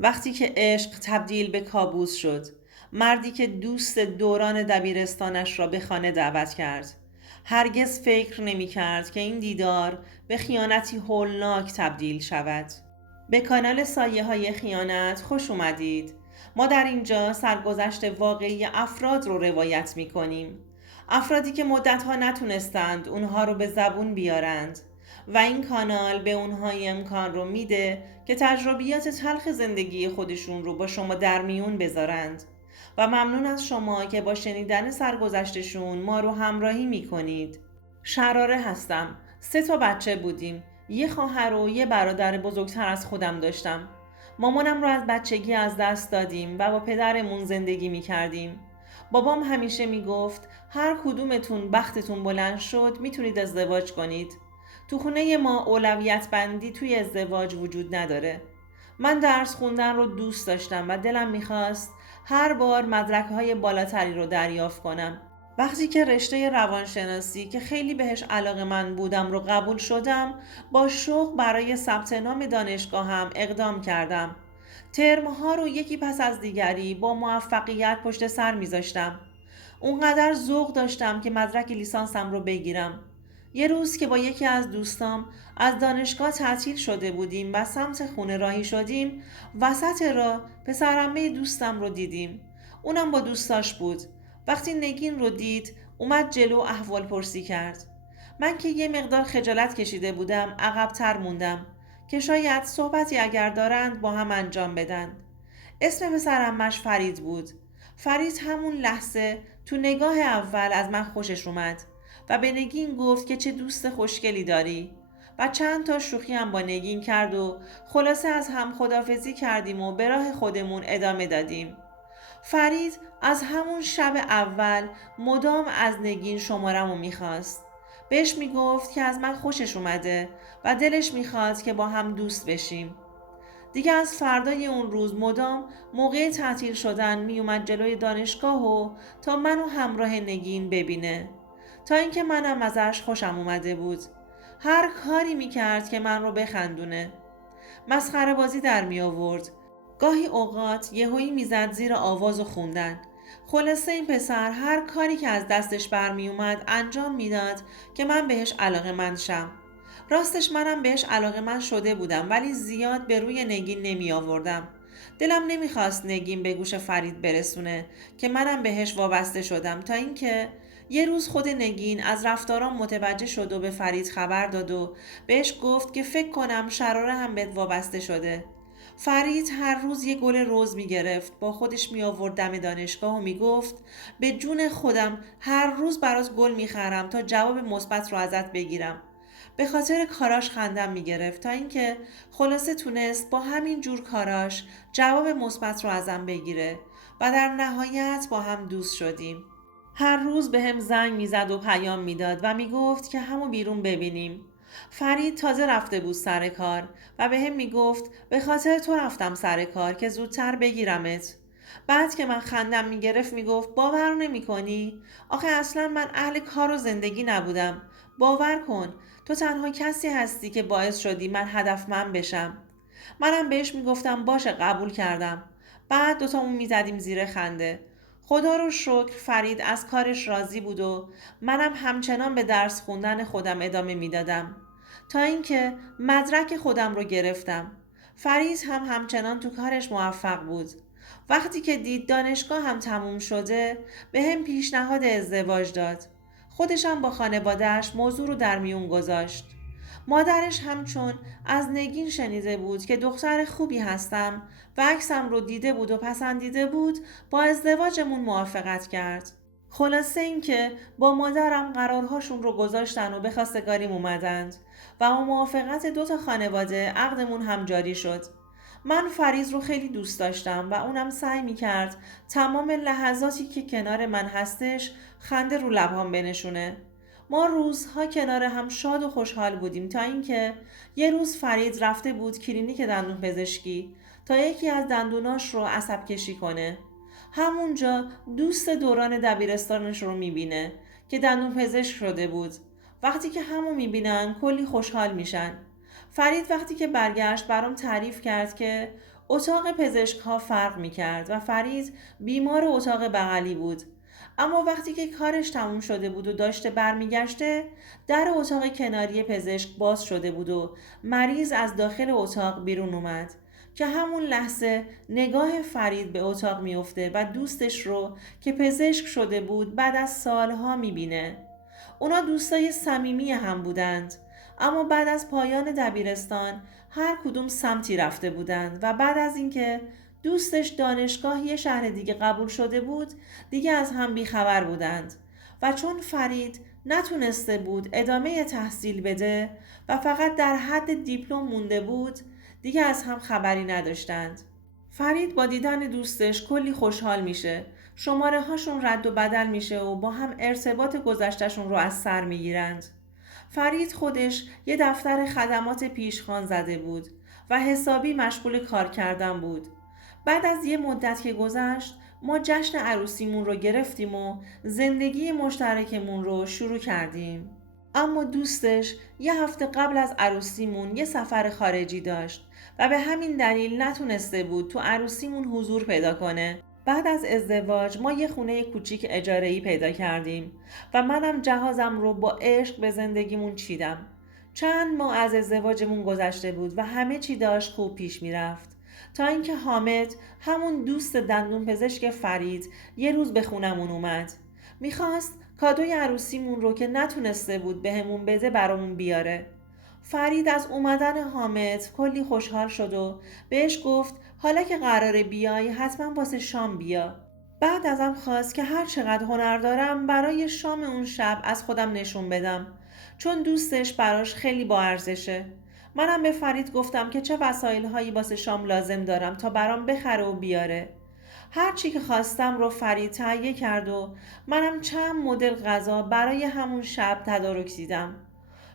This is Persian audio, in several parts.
وقتی که عشق تبدیل به کابوس شد، مردی که دوست دوران دبیرستانش را به خانه دعوت کرد، هرگز فکر نمی کرد که این دیدار به خیانتی هولناک تبدیل شود. به کانال سایه های خیانت خوش اومدید. ما در اینجا سرگذشت واقعی افراد رو روایت می کنیم. افرادی که مدتها نتونستند اونها رو به زبون بیارند و این کانال به اونها امکان رو میده که تجربیات تلخ زندگی خودشون رو با شما در میون بذارند و ممنون از شما که با شنیدن سرگذشتشون ما رو همراهی میکنید. شراره هستم. 3 بچه بودیم. یه خواهر و یه برادر بزرگتر از خودم داشتم. مامانم رو از بچگی از دست دادیم و با پدرمون زندگی می کردیم. بابام همیشه می گفت هر کدومتون بختتون بلند شد میتونید ازدواج کنید. تو خونه ما اولویت بندی توی ازدواج وجود نداره. من درس خوندن رو دوست داشتم و دلم میخواست هر بار مدرک‌های بالاتری رو دریافت کنم. وقتی که رشته روانشناسی که خیلی بهش علاقه‌مند بودم رو قبول شدم، با شوق برای ثبت نام دانشگاهم اقدام کردم. ترم‌ها رو یکی پس از دیگری با موفقیت پشت سر میذاشتم. اونقدر ذوق داشتم که مدرک لیسانسم رو بگیرم. یه روز که با یکی از دوستام از دانشگاه تعطیل شده بودیم و سمت خونه راهی شدیم، وسط راه پسرعمه دوستم رو دیدیم. اونم با دوستاش بود. وقتی نگین رو دید اومد جلو احوال پرسی کرد. من که یه مقدار خجالت کشیده بودم عقب‌تر موندم که شاید صحبتی اگر دارند با هم انجام بدن. اسم پسرعمش فرید بود. فرید همون لحظه تو نگاه اول از من خوشش اومد و به نگین گفت که چه دوست خوشگلی داری و چند تا شوخی هم با نگین کرد و خلاصه از هم خدافزی کردیم و به راه خودمون ادامه دادیم. فرید از همون شب اول مدام از نگین شمارمو میخواست. بهش میگفت که از من خوشش اومده و دلش میخواد که با هم دوست بشیم. دیگه از فردای اون روز مدام موقع تعطیل شدن میومد جلوی دانشگاه و تا منو همراه نگین ببینه، تا اینکه منم ازش خوشم اومده بود. هر کاری میکرد که من رو بخندونه. مسخره بازی در می آورد. گاهی اوقات یهویی میزد زیر آواز و خوندن. خلاصه این پسر هر کاری که از دستش برمی اومد انجام میداد که من بهش علاقه‌مند شم. راستش منم بهش علاقه‌مند شده بودم ولی زیاد به روی نگین نمی آوردم. دلم نمیخواست نگین به گوش فرید برسونه که منم بهش وابسته شدم، تا اینکه یه روز خود نگین از رفتارام متوجه شد و به فرید خبر داد و بهش گفت که فکر کنم شراره هم بهت وابسته شده. فرید هر روز یه گل رز می گرفت با خودش می آورد دم دانشگاه و می گفت به جون خودم هر روز برات گل می خرم تا جواب مثبت رو ازت بگیرم. به خاطر کاراش خندم می گرفت تا اینکه خلاصه تونست با همین جور کاراش جواب مثبت رو ازم بگیره و در نهایت با هم دوست شدیم. هر روز به هم زنگ میزد و پیام میداد و میگفت که همو بیرون ببینیم. فرید تازه رفته بود سر کار و به هم میگفت به خاطر تو رفتم سر کار که زودتر بگیرمت. بعد که من خندم میگرفت میگفت باور نمیکنی؟ آخه اصلا من اهل کار و زندگی نبودم. باور کن تو تنها کسی هستی که باعث شدی من هدفمند بشم. منم بهش میگفتم باشه قبول کردم. بعد دوتامون میزدیم زیر خنده. خدا رو شکر فرید از کارش راضی بود و منم همچنان به درس خوندن خودم ادامه میدادم تا اینکه مدرک خودم رو گرفتم. فرید هم همچنان تو کارش موفق بود. وقتی که دید دانشگاه هم تموم شده به هم پیشنهاد ازدواج داد. خودشم با خانوادهش موضوع رو در میون گذاشت. مادرش همچون از نگین شنیده بود که دختر خوبی هستم و عکسم رو دیده بود و پسندیده بود، با ازدواجمون موافقت کرد. خلاصه این که با مادرم قرارهاشون رو گذاشتن و به خواستگاریم اومدند و با موافقت 2 خانواده عقدمون هم جاری شد. من فریز رو خیلی دوست داشتم و اونم سعی میکرد تمام لحظاتی که کنار من هستش خنده رو لبهام بنشونه. ما روزها کنار هم شاد و خوشحال بودیم تا اینکه یه روز فرید رفته بود کلینیک دندون پزشکی تا یکی از دندوناش رو عصب کشی کنه. همونجا دوست دوران دبیرستانش رو میبینه که دندون پزشک شده بود. وقتی که همو میبینن کلی خوشحال میشن. فرید وقتی که برگشت برام تعریف کرد که اتاق پزشک ها فرق می کرد و فرید بیمار اتاق بغلی بود. اما وقتی که کارش تموم شده بود و داشته برمیگشته، در اتاق کناری پزشک باز شده بود و مریض از داخل اتاق بیرون اومد که همون لحظه نگاه فرید به اتاق میفته و دوستش رو که پزشک شده بود بعد از سالها میبینه. اونا دوستای صمیمی هم بودند، اما بعد از پایان دبیرستان هر کدوم سمتی رفته بودند و بعد از اینکه دوستش دانشگاه یه شهر دیگه قبول شده بود دیگه از هم بیخبر بودند و چون فرید نتونسته بود ادامه تحصیل بده و فقط در حد دیپلم مونده بود دیگه از هم خبری نداشتند. فرید با دیدن دوستش کلی خوشحال میشه، شماره هاشون رد و بدل میشه و با هم ارتباط گذشتهشون رو از سر میگیرند. فرید خودش یه دفتر خدمات پیشخوان زده بود و حسابی مشغول کار کردن بود. بعد از یه مدت که گذشت ما جشن عروسیمون رو گرفتیم و زندگی مشترکمون رو شروع کردیم. اما دوستش یه هفته قبل از عروسیمون یه سفر خارجی داشت و به همین دلیل نتونسته بود تو عروسیمون حضور پیدا کنه. بعد از ازدواج ما یه خونه کوچیک اجاره‌ای پیدا کردیم و منم جهازم رو با عشق به زندگیمون چیدم. چند ماه از ازدواجمون گذشته بود و همه چی داشت خوب پیش میرفت تا اینکه حامد، همون دوست دندون پزشک فرید، یه روز به خونمون اومد. میخواست کادوی عروسیمون رو که نتونسته بود بهمون بده برامون بیاره. فرید از اومدن حامد کلی خوشحال شد و بهش گفت حالا که قراره بیای حتما واسه شام بیا. بعد ازم خواست که هر چقدر هنر دارم برای شام اون شب از خودم نشون بدم، چون دوستش براش خیلی با ارزشه. منم به فرید گفتم که چه وسایل هایی واسه شام لازم دارم تا برام بخره و بیاره. هر چی که خواستم رو فرید تهیه کرد و منم چند مدل غذا برای همون شب تدارک دیدم.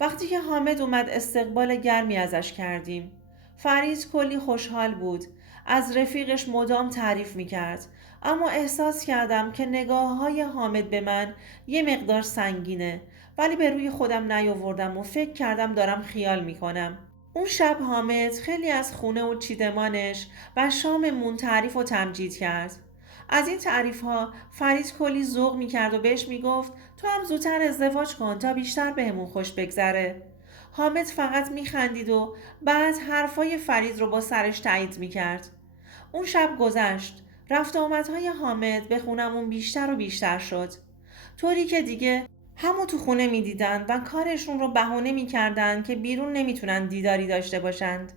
وقتی که حامد اومد استقبال گرمی ازش کردیم. فرید کلی خوشحال بود. از رفیقش مدام تعریف میکرد. اما احساس کردم که نگاه های حامد به من یه مقدار سنگینه، ولی به روی خودم نیاوردم و فکر کردم دارم خیال میکنم. اون شب حامد خیلی از خونه و چیدمانش و شاممون تعریف و تمجید کرد. از این تعریف ها فرید کلی ذوق میکرد و بهش میگفت تو هم زودتر ازدواج کن تا بیشتر بهمون خوش بگذره. حامد فقط میخندید و بعد حرفای فرید رو با سرش تایید میکرد. اون شب گذشت. رفت آمدهای حامد به خونمون بیشتر و بیشتر شد، طوری که دیگه همو تو خونه میدیدن و کارشون رو بهانه میکردن که بیرون نمیتونن دیداری داشته باشند.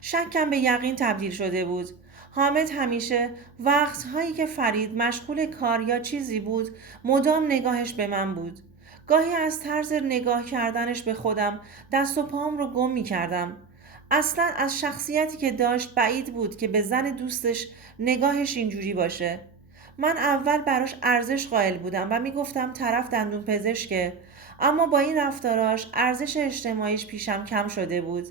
شکم به یقین تبدیل شده بود. حامد همیشه وقتهایی که فرید مشغول کار یا چیزی بود مدام نگاهش به من بود. گاهی از طرز نگاه کردنش به خودم دست و پام رو گم می کردم. اصلا از شخصیتی که داشت بعید بود که به زن دوستش نگاهش اینجوری باشه. من اول براش ارزش قائل بودم و میگفتم طرف دندون پزشکه، اما با این رفتاراش ارزش اجتماعیش پیشم کم شده بود.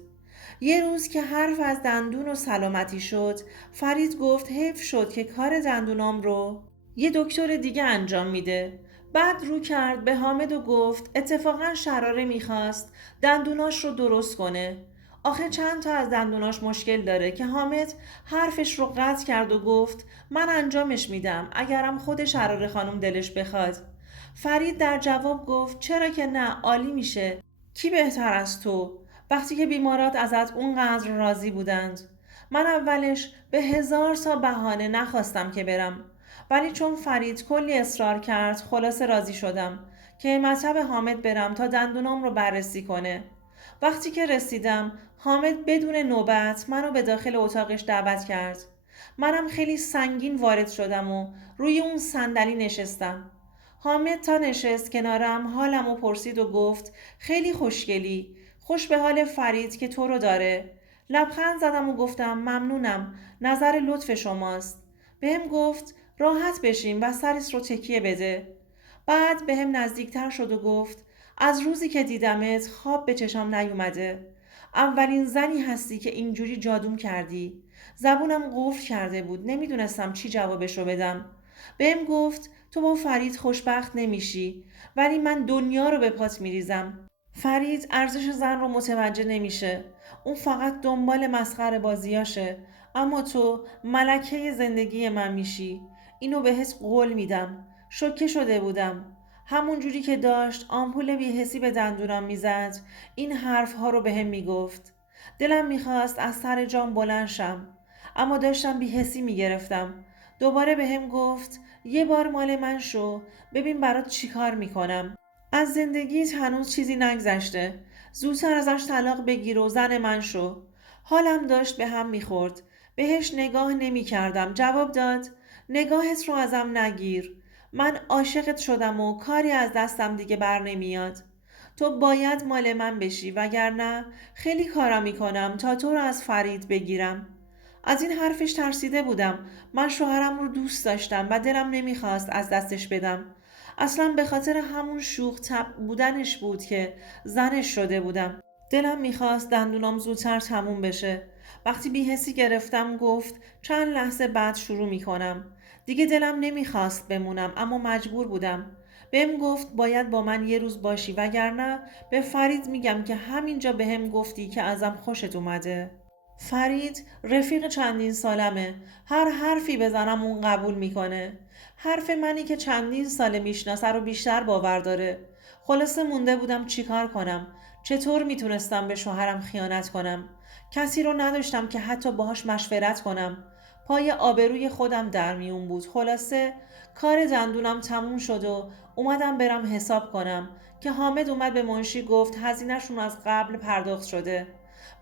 یه روز که حرف از دندون و سلامتی شد، فرید گفت حیف شد که کار دندونام رو یه دکتر دیگه انجام میده. بعد رو کرد به حامد و گفت اتفاقا شراره میخواست دندوناش رو درست کنه. آخه چند تا از دندوناش مشکل داره که حامد حرفش رو قطع کرد و گفت من انجامش میدم اگرم خود شراره خانم دلش بخواد. فرید در جواب گفت چرا که نه، عالی میشه. کی بهتر از تو؟ وقتی که بیمارات ازت اونقدر راضی بودند. من اولش به هزار تا بهانه نخواستم که برم، ولی چون فرید کلی اصرار کرد خلاصه راضی شدم که مطب حامد برم تا دندونام رو بررسی کنه. وقتی که رسیدم حامد بدون نوبت منو به داخل اتاقش دعوت کرد. منم خیلی سنگین وارد شدم و روی اون صندلی نشستم. حامد تا نشست کنارم حالمو پرسید و گفت خیلی خوشگلی، خوش به حال فرید که تو رو داره. لبخند زدم و گفتم ممنونم، نظر لطف شماست. بهم گفت راحت بشیم و سرت رو تکیه بده. بعد بهم نزدیکتر شد و گفت از روزی که دیدمت خواب به چشام نیومده. اولین زنی هستی که اینجوری جادوم کردی. زبونم قفل کرده بود، نمیدونستم چی جوابشو بدم. بهم گفت تو با فرید خوشبخت نمیشی، ولی من دنیا رو به پات میریزم. فرید ارزش زن رو متوجه نمیشه. اون فقط دنبال مسخره بازیاشه، اما تو ملکه زندگی من میشی. اینو بهت قول میدم. شوکه شده بودم. همون جوری که داشت آمپول بی‌حسی به دندونام میزد، این حرف ها رو بهم میگفت. دلم میخواست از سر جام بلند شم، اما داشتم بی‌حسی میگرفتم. دوباره بهم گفت یه بار مال من شو، ببین برات چیکار میکنم. از زندگیت هنوز چیزی نگذشته. زودتر ازش طلاق بگیر و زن من شو. حالم داشت به هم میخورد. بهش نگاه نمی کردم. جواب داد نگاهت رو ازم نگیر. من عاشقت شدم و کاری از دستم دیگه بر نمیاد. تو باید مال من بشی وگرنه خیلی کارا میکنم تا تو رو از فرید بگیرم. از این حرفش ترسیده بودم. من شوهرم رو دوست داشتم و دلم نمیخواست از دستش بدم. اصلا به خاطر همون شوخ طبع بودنش بود که زنش شده بودم. دلم میخواست دندونام زودتر تموم بشه. وقتی بی‌حسی گرفتم گفت چند لحظه بعد شروع میکنم. دیگه دلم نمیخواست بمونم اما مجبور بودم. بهم گفت باید با من یه روز باشی وگرنه به فرید میگم که همینجا بهم گفتی که ازم خوشت اومده. فرید رفیق چندین سالمه. هر حرفی بزنم اون قبول میکنه. حرف منی که چندین ساله میشناسه رو بیشتر باور داره. خلاصه مونده بودم چیکار کنم. چطور میتونستم به شوهرم خیانت کنم؟ کسی رو نداشتم که حتی باهاش مشورت کنم. پای آبروی خودم در میون بود. خلاصه کار دندونم تموم شد و اومدم برم حساب کنم که حامد اومد به منشی گفت هزینه‌شون از قبل پرداخت شده.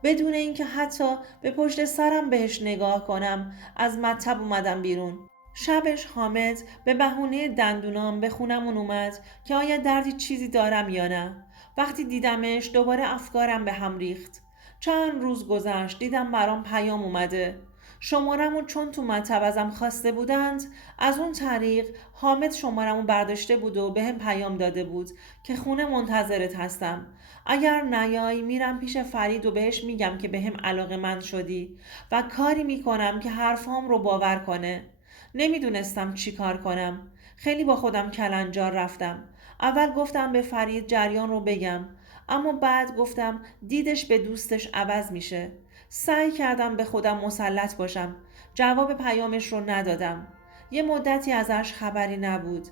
بدون اینکه حتی به پشت سرم بهش نگاه کنم از مطب اومدم بیرون. شبش حامد به بهونه دندونام به خونمون اومد که آیا دردی چیزی دارم یا نه. وقتی دیدمش دوباره افکارم به هم ریخت. چند روز گذشت دیدم برام پیام اومده. شمارمو چون تو مطب ازم خواسته بودند، از اون طریق حامد شمارمو برداشته بود و بهم پیام داده بود که خونه منتظرت هستم. اگر نیای میرم پیش فرید و بهش میگم که بهم علاقه‌مند شدی و کاری میکنم که حرفام رو باور کنه. نمیدونستم چی کار کنم. خیلی با خودم کلنجار رفتم. اول گفتم به فرید جریان رو بگم، اما بعد گفتم دیدش به دوستش عوض میشه. سعی کردم به خودم مسلط باشم. جواب پیامش رو ندادم. یه مدتی ازش خبری نبود.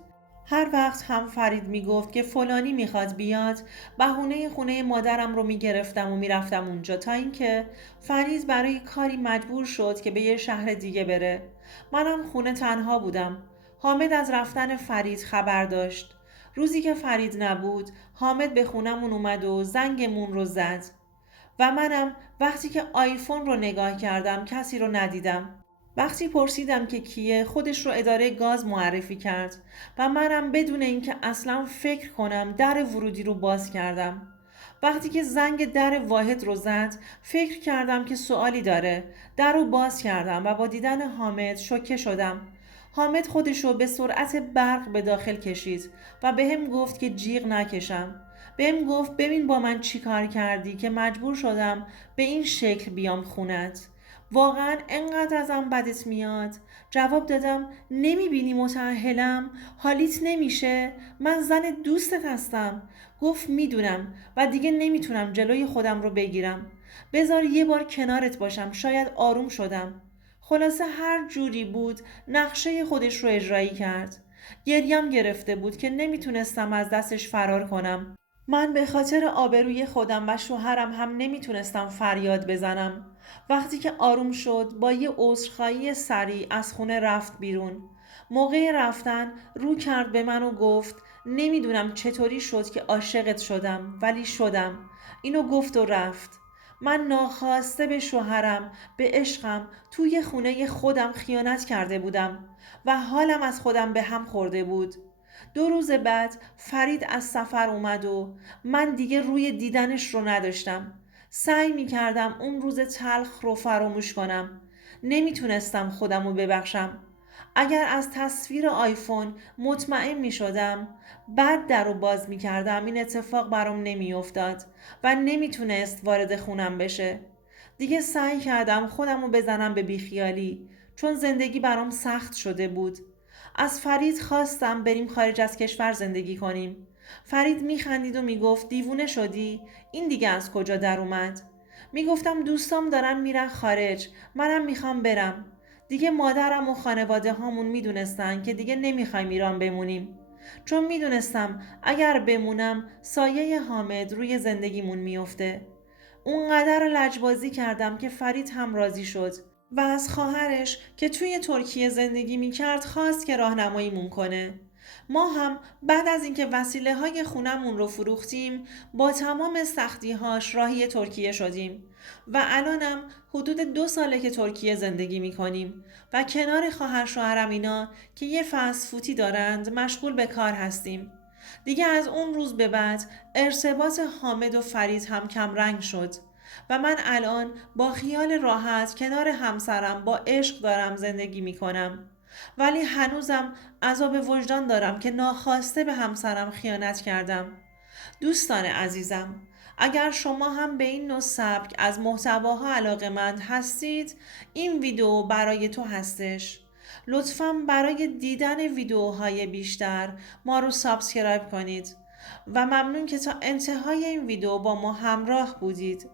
هر وقت هم فرید میگفت که فلانی میخواد بیاد، بهونه خونه مادرم رو میگرفتم و میرفتم اونجا تا اینکه فرید برای کاری مجبور شد که به یه شهر دیگه بره. منم خونه تنها بودم. حامد از رفتن فرید خبر داشت. روزی که فرید نبود، حامد به خونمون اومد و زنگمون رو زد. و منم وقتی که آیفون رو نگاه کردم کسی رو ندیدم. وقتی پرسیدم که کیه خودش رو اداره گاز معرفی کرد و منم بدون اینکه اصلا فکر کنم در ورودی رو باز کردم. وقتی که زنگ در واحد رو زد فکر کردم که سوالی داره. در رو باز کردم و با دیدن حامد شوکه شدم. حامد خودش رو به سرعت برق به داخل کشید و بهم گفت که جیغ نکشم. بهم گفت ببین با من چی کار کردی که مجبور شدم به این شکل بیام خونت. واقعا انقدر ازم بدت میاد؟ جواب دادم نمیبینی متأهلم؟ حالیت نمیشه؟ من زن دوستت هستم. گفت میدونم و دیگه نمیتونم جلوی خودم رو بگیرم. بذار یه بار کنارت باشم، شاید آروم شدم. خلاصه هر جوری بود نقشه خودش رو اجرایی کرد. گریم گرفته بود که نمیتونستم از دستش فرار کنم. من به خاطر آبروی خودم و شوهرم هم نمیتونستم فریاد بزنم. وقتی که آروم شد با یه عذرخواهی سریع از خونه رفت بیرون. موقع رفتن رو کرد به من و گفت نمیدونم چطوری شد که عاشقت شدم ولی شدم. اینو گفت و رفت. من ناخواسته به شوهرم، به عشقم توی خونه خودم خیانت کرده بودم و حالم از خودم به هم خورده بود. 2 روز بعد فرید از سفر اومد و من دیگه روی دیدنش رو نداشتم. سعی می کردم اون روز تلخ رو فراموش کنم. نمیتونستم خودم رو ببخشم. اگر از تصویر آیفون مطمئن می شدم بعد در رو باز می کردم این اتفاق برام نمی افتاد و نمیتونست وارد خونم بشه. دیگه سعی کردم خودم رو بزنم به بیخیالی چون زندگی برام سخت شده بود. از فرید خواستم بریم خارج از کشور زندگی کنیم. فرید میخندید و میگفت دیوونه شدی؟ این دیگه از کجا در اومد؟ میگفتم دوستام دارن میرن خارج، منم میخوام برم. دیگه مادرم و خانواده هامون میدونستن که دیگه نمیخوایم ایران بمونیم. چون میدونستم اگر بمونم سایه حامد روی زندگیمون میفته. اونقدر لجبازی کردم که فرید هم راضی شد و از خواهرش که توی ترکیه زندگی میکرد خواست که راهنماییمون کنه. ما هم بعد از اینکه وسیله های خونمون رو فروختیم با تمام سختی هاش راهی ترکیه شدیم و الانم حدود 2 ساله که ترکیه زندگی میکنیم و کنار خواهر شوهرم اینا که یه فست فوتی دارند مشغول به کار هستیم. دیگه از اون روز به بعد ارتباط حامد و فرید هم کم رنگ شد و من الان با خیال راحت کنار همسرم با عشق دارم زندگی می کنم. ولی هنوزم عذاب وجدان دارم که ناخواسته به همسرم خیانت کردم. دوستان عزیزم، اگر شما هم به این نوع سبک از محتواها علاقه‌مند هستید، این ویدیو برای تو هستش. لطفاً برای دیدن ویدیوهای بیشتر ما رو سابسکرایب کنید و ممنون که تا انتهای این ویدیو با ما همراه بودید.